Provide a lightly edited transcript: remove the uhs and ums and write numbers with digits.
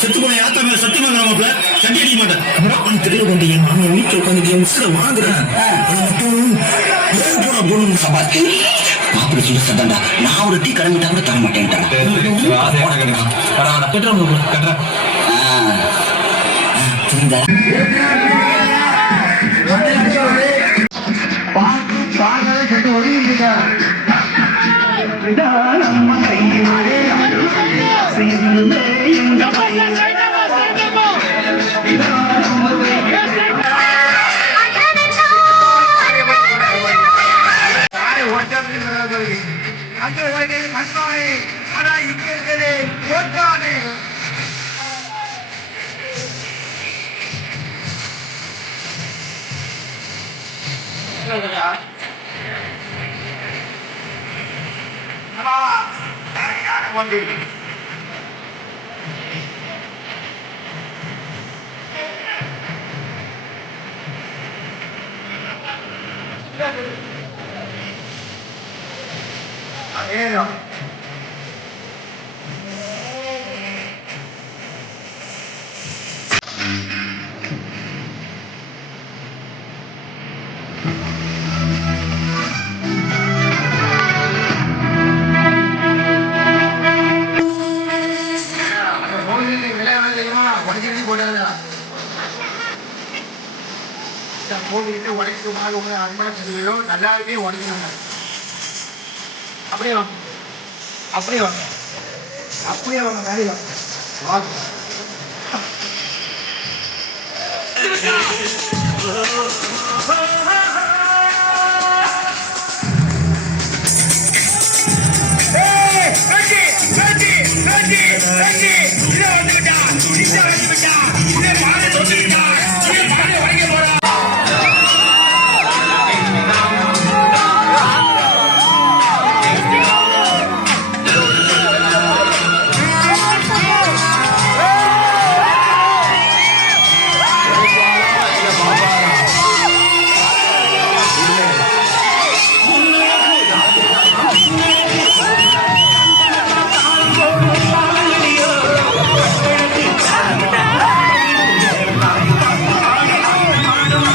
செத்து போன யாத்தா மேல சத்தியமா மாப்பிள்ள சட்டி அடிக்க மாட்டேன். அப்புறம் தெரிய கொண்டு என் மாமியை வீட்டில் உட்காந்து என் உசுரை வாங்குறேன். சபாத்தி மாப்பிள்ள சொல்ல சதாண்டா, நான் ஒரு டீ கிளம்பிட்டா கூட தர மாட்டேன்டா. நல்லாவே உடஞ்சாங்க. அப்படியே வாங்க, அப்படியே வாங்க, அப்படியே வாங்க, வேலை வாங்க. Hey!